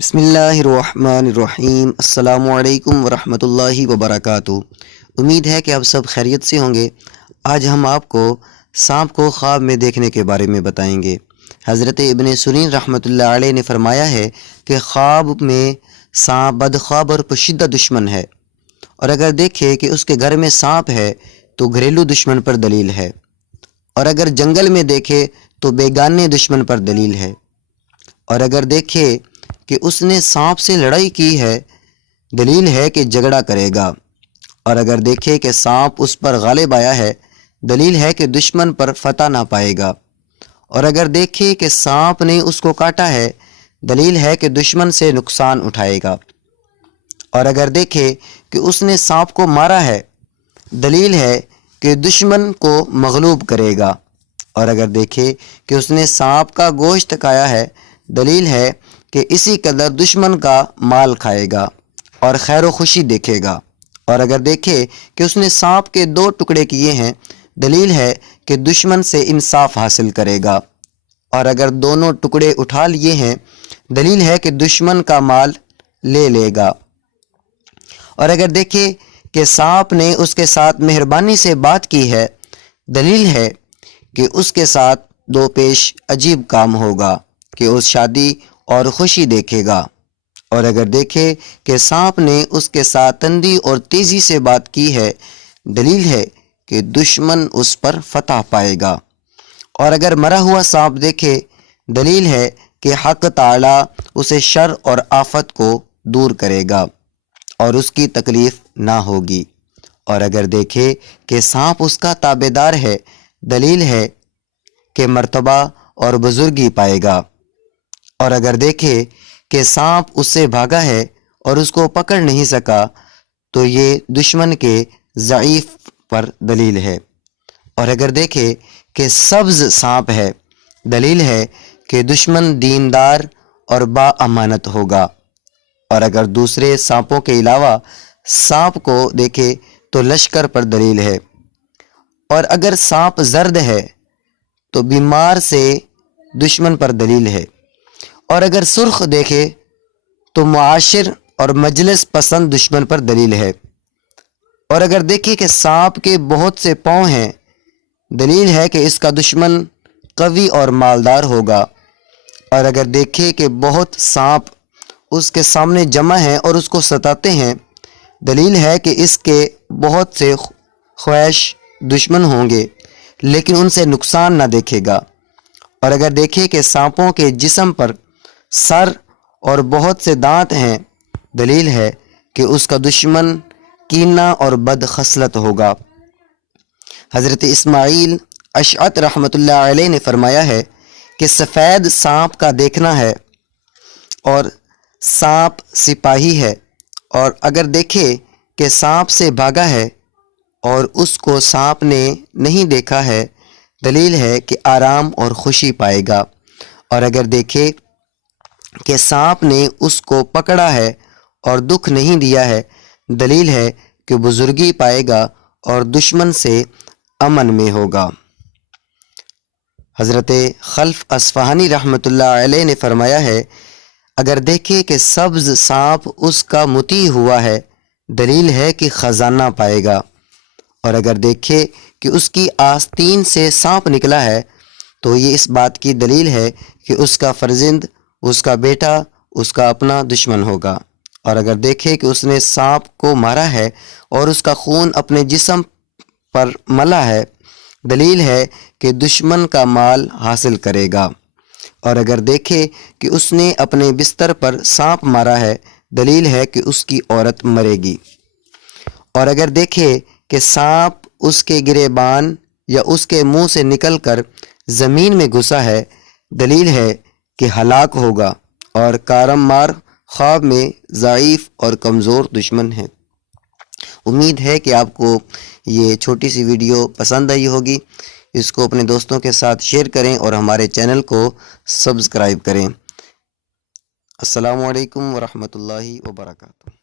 بسم اللہ الرحمن الرحیم۔ السلام علیکم ورحمۃ اللہ وبرکاتہ۔ امید ہے کہ آپ سب خیریت سے ہوں گے۔ آج ہم آپ کو سانپ کو خواب میں دیکھنے کے بارے میں بتائیں گے۔ حضرت ابن سیرین رحمۃ اللہ علیہ نے فرمایا ہے کہ خواب میں سانپ بدخواب اور پوشیدہ دشمن ہے، اور اگر دیکھے کہ اس کے گھر میں سانپ ہے تو گھریلو دشمن پر دلیل ہے، اور اگر جنگل میں دیکھے تو بیگانے دشمن پر دلیل ہے، اور اگر دیکھے کہ اس نے سانپ سے لڑائی کی ہے دلیل ہے کہ جھگڑا کرے گا، اور اگر دیکھے کہ سانپ اس پر غالب آیا ہے دلیل ہے کہ دشمن پر فتح نہ پائے گا، اور اگر دیکھے کہ سانپ نے اس کو کاٹا ہے دلیل ہے کہ دشمن سے نقصان اٹھائے گا، اور اگر دیکھے کہ اس نے سانپ کو مارا ہے دلیل ہے کہ دشمن کو مغلوب کرے گا، اور اگر دیکھے کہ اس نے سانپ کا گوشت کھایا ہے دلیل ہے کہ اسی قدر دشمن کا مال کھائے گا اور خیر و خوشی دیکھے گا، اور اگر دیکھے کہ اس نے سانپ کے 2 ٹکڑے کیے ہیں دلیل ہے کہ دشمن سے انصاف حاصل کرے گا، اور اگر دونوں ٹکڑے اٹھا لیے ہیں دلیل ہے کہ دشمن کا مال لے لے گا، اور اگر دیکھے کہ سانپ نے اس کے ساتھ مہربانی سے بات کی ہے دلیل ہے کہ اس کے ساتھ 2 پیش عجیب کام ہوگا کہ اس شادی اور خوشی دیکھے گا، اور اگر دیکھے کہ سانپ نے اس کے ساتھ تندی اور تیزی سے بات کی ہے دلیل ہے کہ دشمن اس پر فتح پائے گا، اور اگر مرا ہوا سانپ دیکھے دلیل ہے کہ حق تعالی اسے شر اور آفت کو دور کرے گا اور اس کی تکلیف نہ ہوگی، اور اگر دیکھے کہ سانپ اس کا تابع دار ہے دلیل ہے کہ مرتبہ اور بزرگی پائے گا، اور اگر دیکھے کہ سانپ اس سے بھاگا ہے اور اس کو پکڑ نہیں سکا تو یہ دشمن کے ضعیف پر دلیل ہے، اور اگر دیکھے کہ سبز سانپ ہے دلیل ہے کہ دشمن دیندار اور با امانت ہوگا، اور اگر دوسرے سانپوں کے علاوہ سانپ کو دیکھے تو لشکر پر دلیل ہے، اور اگر سانپ زرد ہے تو بیمار سے دشمن پر دلیل ہے، اور اگر سرخ دیکھے تو معاشر اور مجلس پسند دشمن پر دلیل ہے، اور اگر دیکھے کہ سانپ کے بہت سے پاؤں ہیں دلیل ہے کہ اس کا دشمن قوی اور مالدار ہوگا، اور اگر دیکھے کہ بہت سانپ اس کے سامنے جمع ہیں اور اس کو ستاتے ہیں دلیل ہے کہ اس کے بہت سے خواہش دشمن ہوں گے لیکن ان سے نقصان نہ دیکھے گا، اور اگر دیکھے کہ سانپوں کے جسم پر سر اور بہت سے دانت ہیں دلیل ہے کہ اس کا دشمن کینہ اور بد خصلت ہوگا۔ حضرت اسماعیل اشعث رحمۃ اللہ علیہ نے فرمایا ہے کہ سفید سانپ کا دیکھنا ہے اور سانپ سپاہی ہے، اور اگر دیکھے کہ سانپ سے بھاگا ہے اور اس کو سانپ نے نہیں دیکھا ہے دلیل ہے کہ آرام اور خوشی پائے گا، اور اگر دیکھے کہ سانپ نے اس کو پکڑا ہے اور دکھ نہیں دیا ہے دلیل ہے کہ بزرگی پائے گا اور دشمن سے امن میں ہوگا۔ حضرت خلف اصفہانی رحمۃ اللہ علیہ نے فرمایا ہے اگر دیکھے کہ سبز سانپ اس کا مطیع ہوا ہے دلیل ہے کہ خزانہ پائے گا، اور اگر دیکھے کہ اس کی آستین سے سانپ نکلا ہے تو یہ اس بات کی دلیل ہے کہ اس کا فرزند، اس کا بیٹا اس کا اپنا دشمن ہوگا، اور اگر دیکھے کہ اس نے سانپ کو مارا ہے اور اس کا خون اپنے جسم پر ملا ہے دلیل ہے کہ دشمن کا مال حاصل کرے گا، اور اگر دیکھے کہ اس نے اپنے بستر پر سانپ مارا ہے دلیل ہے کہ اس کی عورت مرے گی، اور اگر دیکھے کہ سانپ اس کے گریبان یا اس کے منہ سے نکل کر زمین میں گھسا ہے دلیل ہے کہ ہلاک ہوگا، اور کارم مار خواب میں ضعیف اور کمزور دشمن ہے۔ امید ہے کہ آپ کو یہ چھوٹی سی ویڈیو پسند آئی ہوگی۔ اس کو اپنے دوستوں کے ساتھ شیئر کریں اور ہمارے چینل کو سبسکرائب کریں۔ السلام علیکم ورحمۃ اللہ وبرکاتہ۔